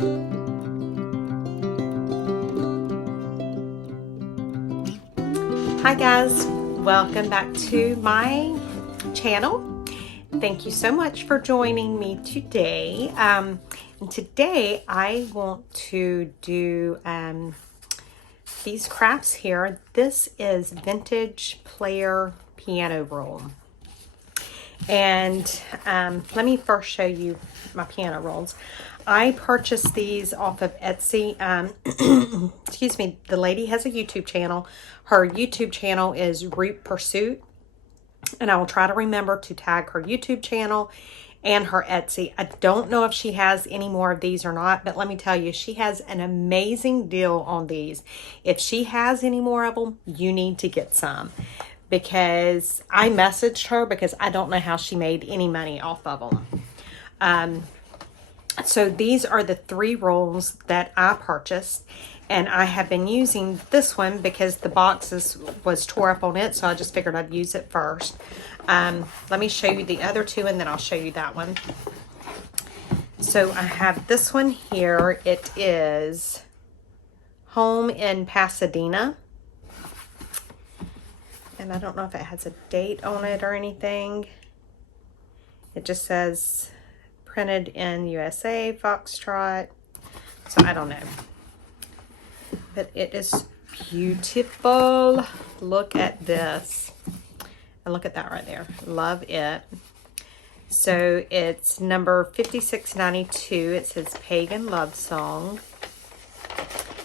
Hi guys, welcome back to my channel. Thank you so much for joining me today. And today I want to do these crafts here. This is vintage player piano roll. And let me first show you my piano rolls. I purchased these off of Etsy. Excuse me, the lady has a YouTube channel. Her YouTube channel is Root Pursuit. And I will try to remember to tag her YouTube channel and her Etsy. I don't know if she has any more of these or not, but let me tell you, she has an amazing deal on these. If she has any more of them, you need to get some. Because I messaged her because I don't know how she made any money off of them. So these are the 3 rolls that I purchased, and I have been using this one because the box was tore up on it, so I just figured I'd use it first. Let me show you the other 2 and then I'll show you that one. So I have this one here. It is Home in Pasadena. And I don't know if it has a date on it or anything. It just says printed in USA, Foxtrot. So I don't know. But it is beautiful. Look at this. And look at that right there. Love it. So it's number 5692. It says Pagan Love Song.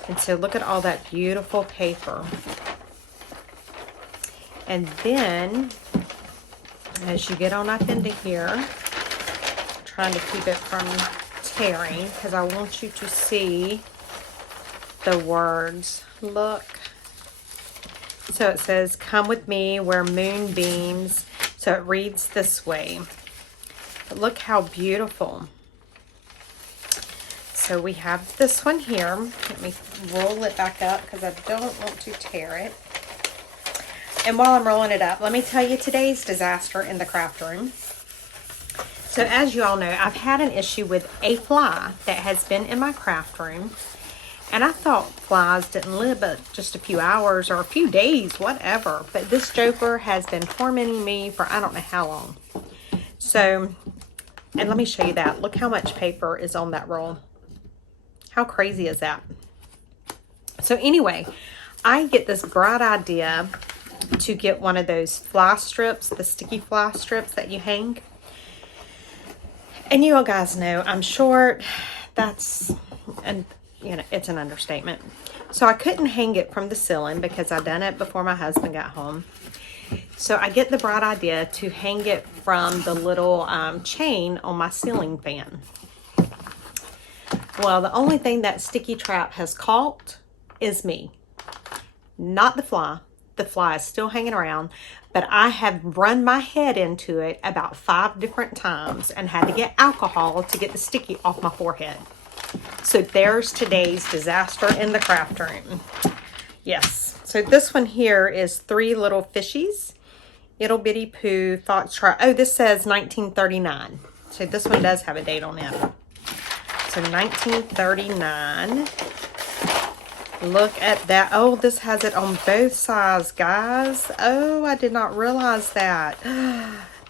And so look at all that beautiful paper. And then, as you get on up into here, trying to keep it from tearing, because I want you to see the words. Look. So it says, "Come with me where moon beams." So it reads this way. But look how beautiful. So we have this one here. Let me roll it back up because I don't want to tear it. And while I'm rolling it up, let me tell you today's disaster in the craft room. So as you all know, I've had an issue with a fly that has been in my craft room. And I thought flies didn't live but just a few hours or a few days, whatever. But this joker has been tormenting me for I don't know how long. So, and let me show you that. Look how much paper is on that roll. How crazy is that? So anyway, I get this bright idea to get one of those fly strips, the sticky fly strips that you hang. And you all guys know I'm short. That's, and you know, it's an understatement. So I couldn't hang it from the ceiling because I done it before my husband got home. So I get the bright idea to hang it from the little chain on my ceiling fan. Well, the only thing that sticky trap has caught is me, not the fly. The fly is still hanging around, but I have run my head into it about 5 different times and had to get alcohol to get the sticky off my forehead. So there's today's disaster in the craft room. Yes, so this one here is 3 little fishies. Ittle Bitty Poo, Foxtrot. Oh, this says 1939. So this one does have a date on it. So 1939. Look at that. Oh, this has it on both sides, guys. Oh, I did not realize that.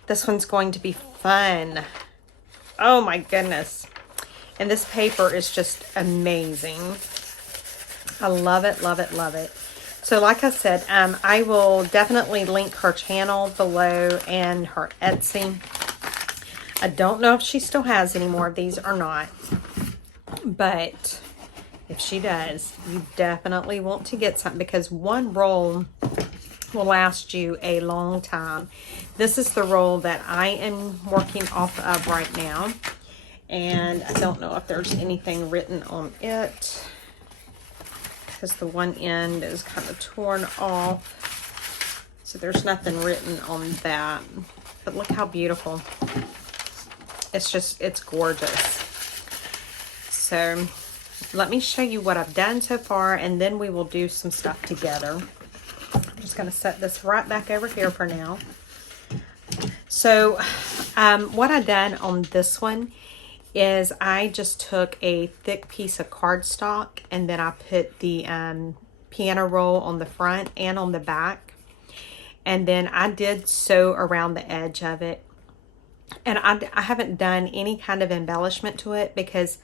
This one's going to be fun. Oh my goodness. And this paper is just amazing. I love it, love it, love it. So like I said, I will definitely link her channel below and her Etsy. I don't know if she still has any more of these or not, but if she does, you definitely want to get some because one roll will last you a long time. This is the roll that I am working off of right now. And I don't know if there's anything written on it because the one end is kind of torn off. So there's nothing written on that. But look how beautiful. It's just, it's gorgeous. So let me show you what I've done so far, and then we will do some stuff together. I'm just going to set this right back over here for now. So what I've done on this one is I just took a thick piece of cardstock and then I put the piano roll on the front and on the back. And then I did sew around the edge of it. And I haven't done any kind of embellishment to it because,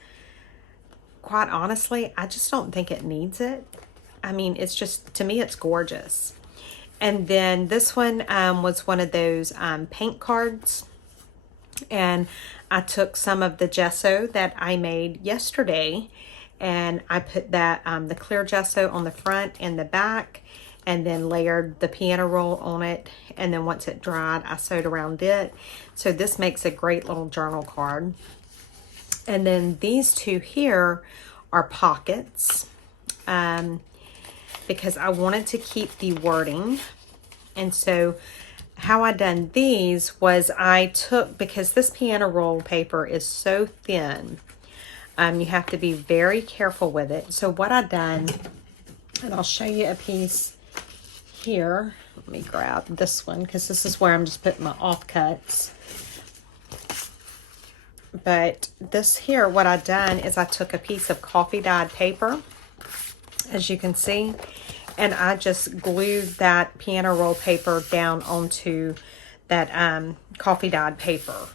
quite honestly, I just don't think it needs it. I mean, it's just, to me, it's gorgeous. And then this one was one of those paint cards. And I took some of the gesso that I made yesterday and I put that, the clear gesso on the front and the back, and then layered the piano roll on it. And then once it dried, I sewed around it. So this makes a great little journal card. And then these two here are pockets because I wanted to keep the wording. And so how I done these was I took, because this piano roll paper is so thin, you have to be very careful with it. So what I done, and I'll show you a piece here. Let me grab this one because this is where I'm just putting my offcuts. But this here, what I done is I took a piece of coffee dyed paper, as you can see, and I just glued that piano roll paper down onto that coffee dyed paper.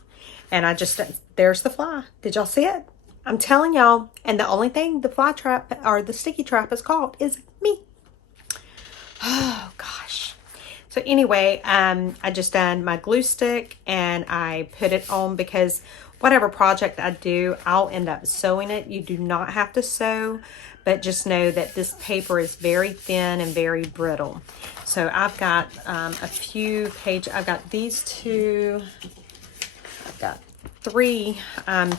And I just, there's the fly. Did y'all see it? I'm telling y'all. And the only thing the fly trap or the sticky trap is called is me. Oh gosh. So anyway, I just done my glue stick and I put it on because whatever project I do, I'll end up sewing it. You do not have to sew, but just know that this paper is very thin and very brittle. So I've got a few pages. I've got these two. I've got 3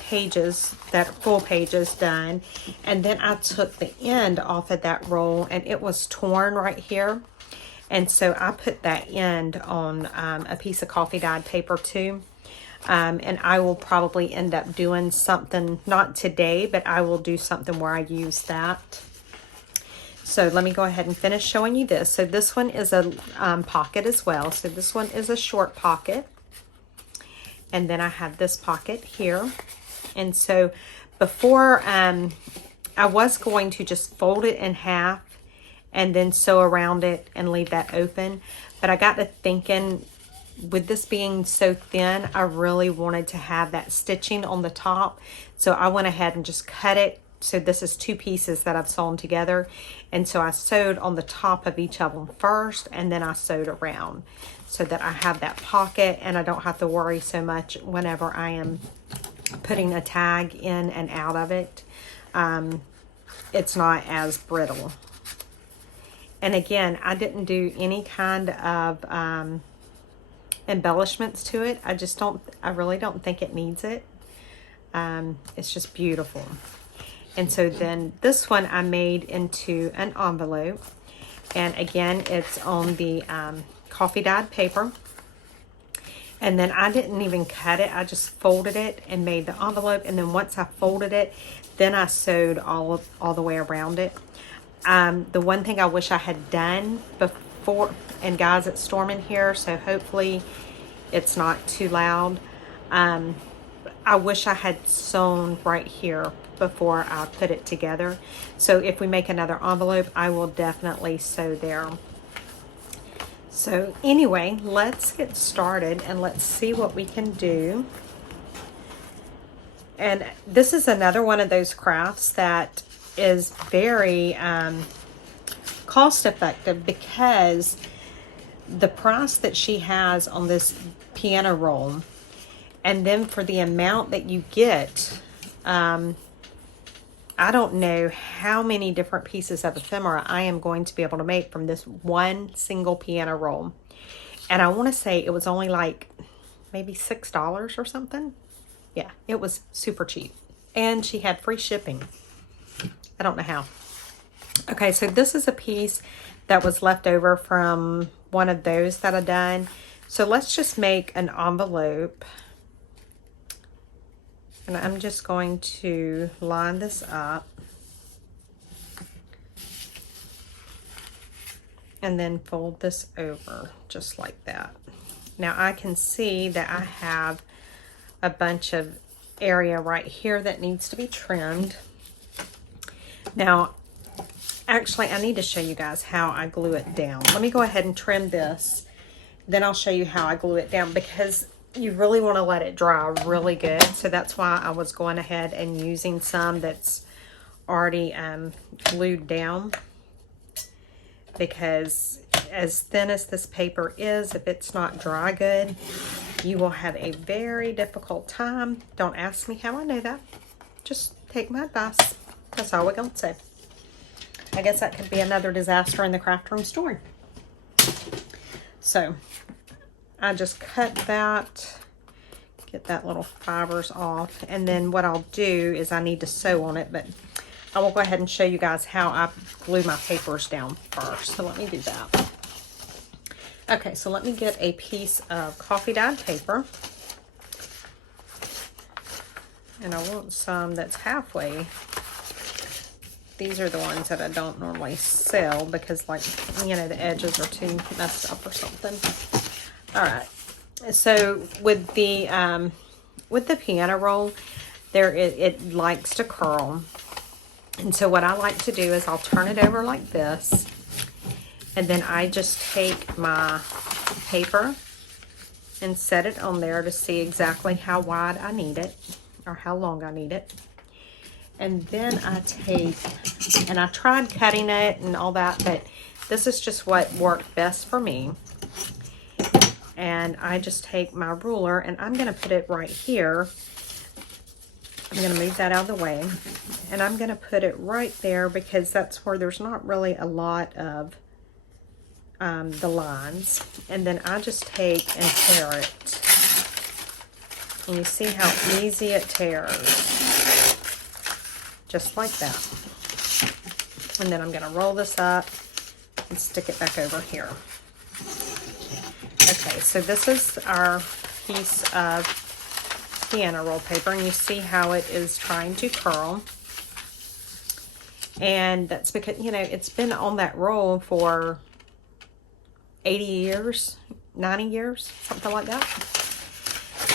pages, that full pages done. And then I took the end off of that roll and it was torn right here. And so I put that end on a piece of coffee dyed paper too. And I will probably end up doing something, not today, but I will do something where I use that. So let me go ahead and finish showing you this. So this one is a pocket as well. So this one is a short pocket. And then I have this pocket here. And so before, I was going to just fold it in half and then sew around it and leave that open. But I got to thinking, with this being so thin, I really wanted to have that stitching on the top. So I went ahead and just cut it. So this is 2 pieces that I've sewn together. And so I sewed on the top of each of them first, and then I sewed around so that I have that pocket and I don't have to worry so much whenever I am putting a tag in and out of it. It's not as brittle. And again, I didn't do any kind of embellishments to it. I really don't think it needs it. It's just beautiful. And so then this one I made into an envelope. And again, it's on the coffee dyed paper. And then I didn't even cut it. I just folded it and made the envelope. And then once I folded it, then I sewed all the way around it. The one thing I wish I had done before, and guys, it's storming here, so hopefully it's not too loud. I wish I had sewn right here before I put it together. So if we make another envelope, I will definitely sew there. So anyway, let's get started and let's see what we can do. And this is another one of those crafts that is very cost effective, because the price that she has on this piano roll, and then for the amount that you get, I don't know how many different pieces of ephemera I am going to be able to make from this one single piano roll. And I want to say it was only like maybe $6 or something. Yeah, it was super cheap. And she had free shipping. I don't know how. Okay, so this is a piece that was left over from one of those that I done. So let's just make an envelope. And I'm just going to line this up. And then fold this over just like that. Now I can see that I have a bunch of area right here that needs to be trimmed. Now, actually, I need to show you guys how I glue it down. Let me go ahead and trim this. Then I'll show you how I glue it down, because you really want to let it dry really good. So that's why I was going ahead and using some that's already glued down, because as thin as this paper is, if it's not dry good, you will have a very difficult time. Don't ask me how I know that. Just take my advice. That's all we're going to say. I guess that could be another disaster in the craft room story. So I just cut that, get that little fibers off, and then what I'll do is I need to sew on it, but I will go ahead and show you guys how I glue my papers down first. So let me do that. Okay, so let me get a piece of coffee dyed paper, and I want some that's halfway. These are the ones that I don't normally sell because, like, you know, the edges are too messed up or something. All right. So with the piano roll, it likes to curl. And so what I like to do is I'll turn it over like this, and then I just take my paper and set it on there to see exactly how wide I need it or how long I need it. And then I take, and I tried cutting it and all that, but this is just what worked best for me. And I just take my ruler, and I'm going to put it right here. I'm going to move that out of the way, and I'm going to put it right there because that's where there's not really a lot of the lines. And then I just take and tear it. And you see how easy it tears. Just like that. And then I'm going to roll this up and stick it back over here. Okay, so this is our piece of piano roll paper, and you see how it is trying to curl. And that's because, you know, it's been on that roll for 80 years, 90 years, something like that.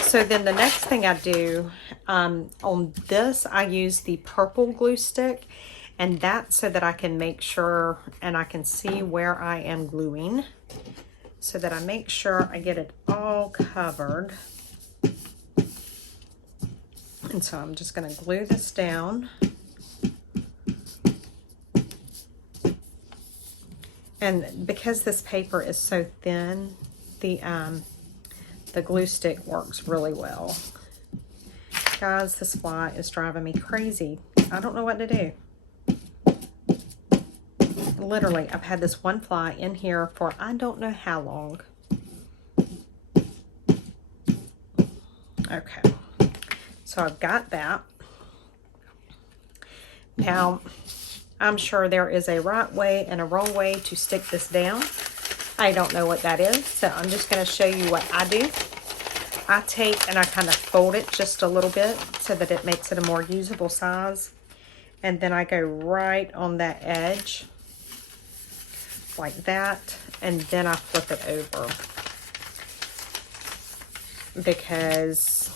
So then the next thing I do, on this, I use the purple glue stick, and that's so that I can make sure and I can see where I am gluing, so that I make sure I get it all covered. And so I'm just going to glue this down. And because this paper is so thin, the glue stick works really well. Guys, this fly is driving me crazy. I don't know what to do. Literally, I've had this one fly in here for I don't know how long. Okay, so I've got that. Now, I'm sure there is a right way and a wrong way to stick this down. I don't know what that is, so I'm just going to show you what I do. I take and I kind of fold it just a little bit so that it makes it a more usable size. And then I go right on that edge like that, and then I flip it over, because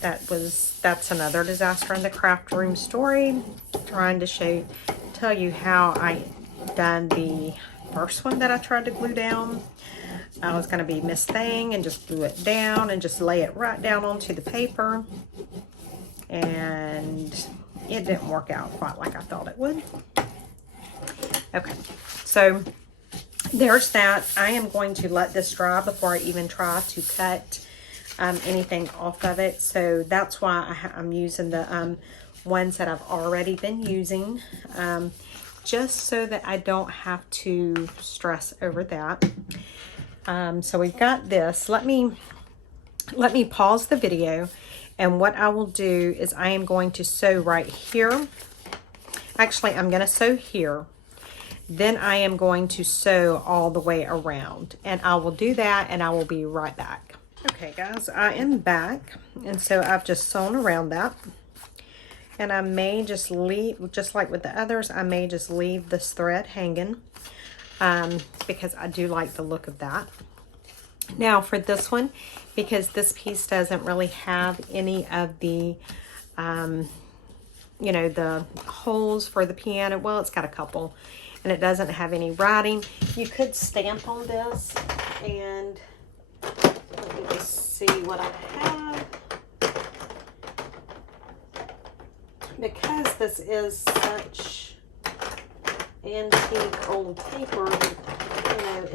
that's another disaster in the craft room story, trying to tell you how I done the first one that I tried to glue down. I was going to be Miss Thing and just glue it down and just lay it right down onto the paper, and it didn't work out quite like I thought it would. Okay, so there's that. I am going to let this dry before I even try to cut anything off of it. So that's why I'm using the ones that I've already been using, just so that I don't have to stress over that. So we've got this. Let me pause the video, and what I will do is I am going to sew right here. Actually, I'm going to sew here. Then I am going to sew all the way around, and I will do that, and I will be right back. Okay, guys, I am back, and so I've just sewn around that, and I may just leave, just like with the others, I may just leave this thread hanging, because I do like the look of that. Now for this one, because this piece doesn't really have any of the, you know, the holes for the piano. Well, it's got a couple, and it doesn't have any writing. You could stamp on this, and let me just see what I have. Because this is such antique old paper, you know,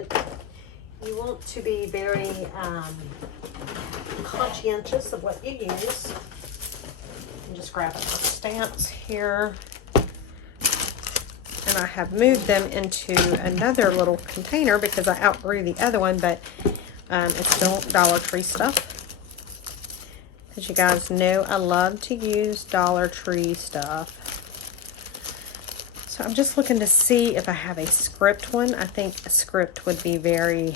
you want to be very conscientious of what you use. I'm just grabbing my stamps here. And I have moved them into another little container because I outgrew the other one, but it's still Dollar Tree stuff. As you guys know, I love to use Dollar Tree stuff. So I'm just looking to see if I have a script one. I think a script would be very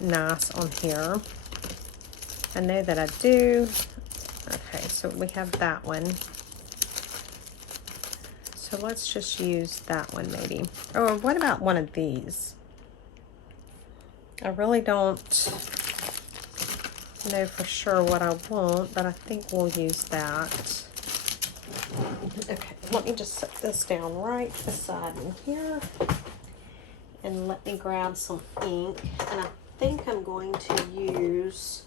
nice on here. I know that I do. Okay, so we have that one. So let's just use that one maybe. Or what about one of these? I really don't know for sure what I want, but I think we'll use that. Okay, let me just set this down right beside me here, and let me grab some ink, and I think I'm going to use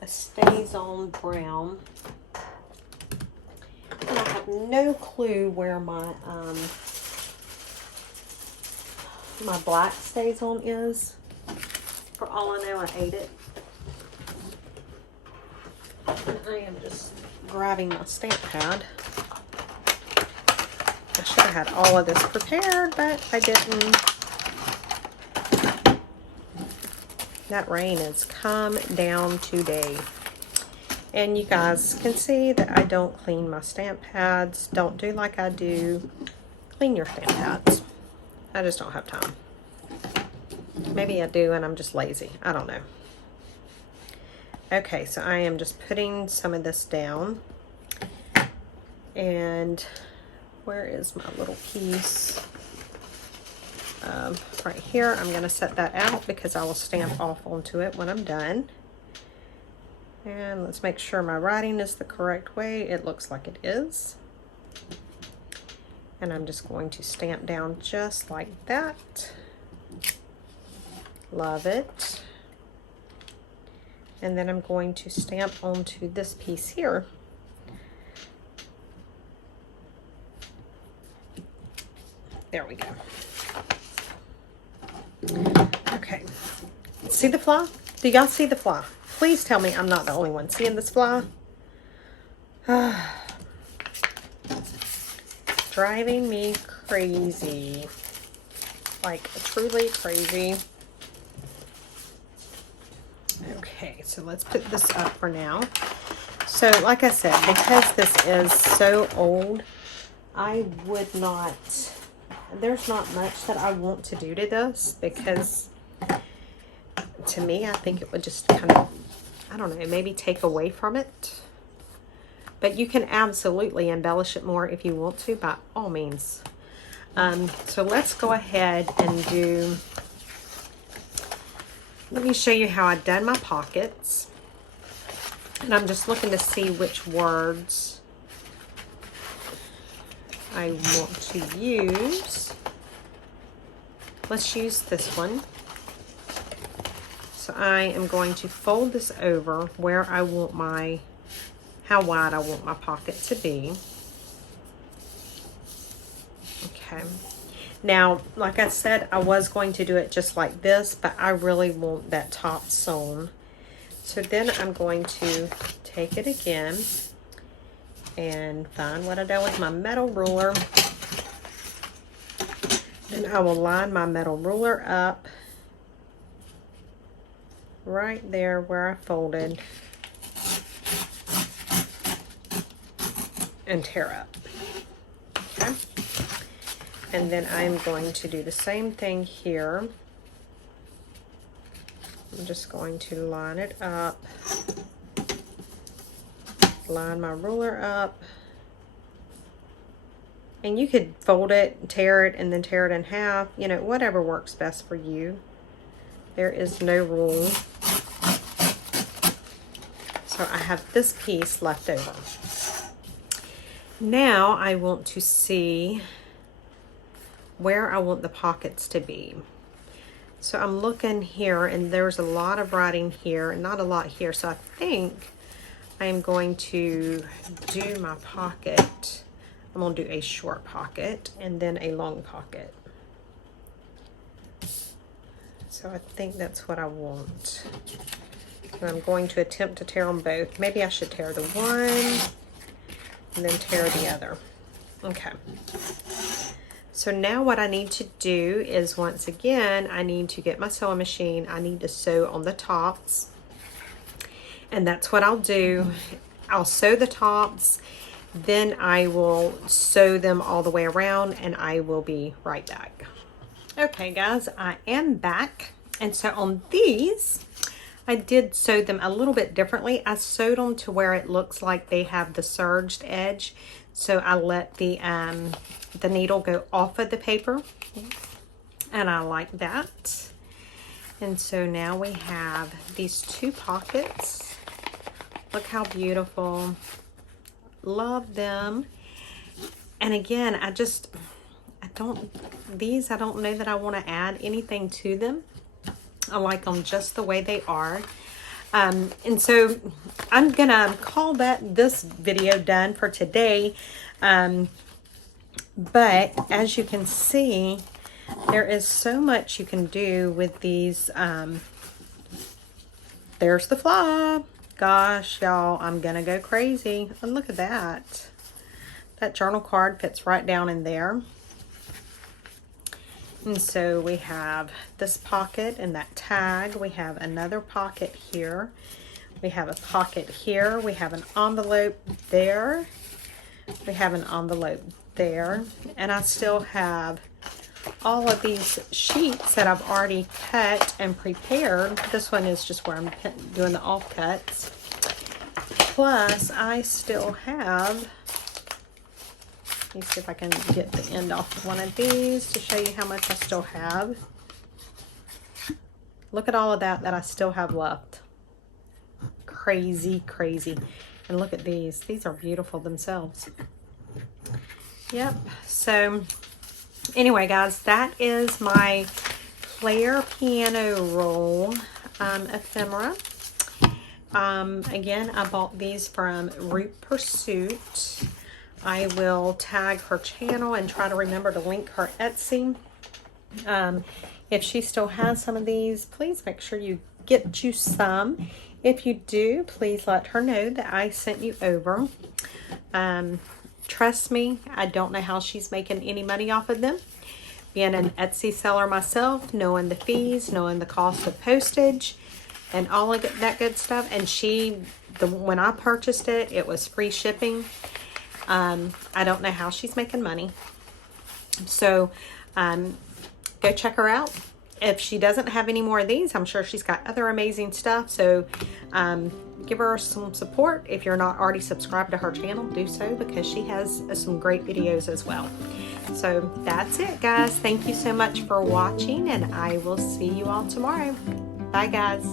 a Stays On Brown, and I have no clue where my my black Stays On is. For all I know, I ate it. And I am just grabbing my stamp pad. I should have had all of this prepared, but I didn't. That rain has come down today. And you guys can see that I don't clean my stamp pads. Don't do like I do. Clean your stamp pads. I just don't have time. Maybe I do and I'm just lazy. I don't know. Okay, so I am just putting some of this down. And where is my little piece? Right here. I'm going to set that out because I will stamp off onto it when I'm done. And let's make sure my writing is the correct way. It looks like it is. And I'm just going to stamp down just like that. Love it. And then I'm going to stamp onto this piece here. There we go. Okay. See the fly? Do y'all see the fly? Please tell me I'm not the only one seeing this fly. Driving me crazy. Like, truly crazy. Okay, so let's put this up for now. So, like I said, because this is so old, I would not, there's not much that I want to do to this, because to me, I think it would just kind of, I don't know, maybe take away from it. But you can absolutely embellish it more if you want to, by all means. So let's go ahead and do, let me show you how I've done my pockets. And I'm just looking to see which words I want to use. Let's use this one. So I am going to fold this over where I want my, how wide I want my pocket to be. Okay. Now, like I said, I was going to do it just like this, but I really want that top sewn. So then I'm going to take it again and find what I done with my metal ruler. Then I will line my metal ruler up right there where I folded and tear up. Okay. And then I'm going to do the same thing here. I'm just going to line it up, line my ruler up, and you could fold it, tear it, and then tear it in half, you know, whatever works best for you. There is no rule. So I have this piece left over. Now I want to see where I want the pockets to be. So I'm looking here, and there's a lot of writing here and not a lot here. So I think I am going to do my pocket. I'm going to do a short pocket and then a long pocket. So I think that's what I want. And I'm going to attempt to tear them both. Maybe I should tear the one and then tear the other. Okay. So now what I need to do is, once again, I need to get my sewing machine. I need to sew on the tops. And that's what I'll do. I'll sew the tops, then I will sew them all the way around, and I will be right back. Okay guys, I am back. And so on these, I did sew them a little bit differently. I sewed them to where it looks like they have the serged edge. So I let the needle go off of the paper, and I like that. And so now we have these two pockets. Look how beautiful. Love them. And again, I don't know that I want to add anything to them. I like them just the way they are. And so I'm gonna call this video done for today. But as you can see, there is so much you can do with these. There's the fly. Gosh, y'all, I'm gonna go crazy. And look at that. That journal card fits right down in there. And so we have this pocket and that tag. We have another pocket here. We have a pocket here. We have an envelope there. We have an envelope there. And I still have all of these sheets that I've already cut and prepared. This one is just where I'm doing the offcuts. Plus, I still have, let me see if I can get the end off of one of these to show you how much I still have. Look at all of that I still have left. Crazy, crazy. And look at these. These are beautiful themselves. Yep. So anyway, guys, that is my Player Piano Roll ephemera. Again, I bought these from Root Pursuit. I will tag her channel and try to remember to link her Etsy. If she still has some of these, please make sure you get you some. If you do, please let her know that I sent you over. Trust me, I don't know how she's making any money off of them. Being an Etsy seller myself, knowing the fees, knowing the cost of postage, and all of that good stuff. And when I purchased it, it was free shipping. I don't know how she's making money. So go check her out. If she doesn't have any more of these, I'm sure she's got other amazing stuff. So give her some support. If you're not already subscribed to her channel, do so, because she has some great videos as well. So that's it, guys. Thank you so much for watching, and I will see you all tomorrow. Bye, guys.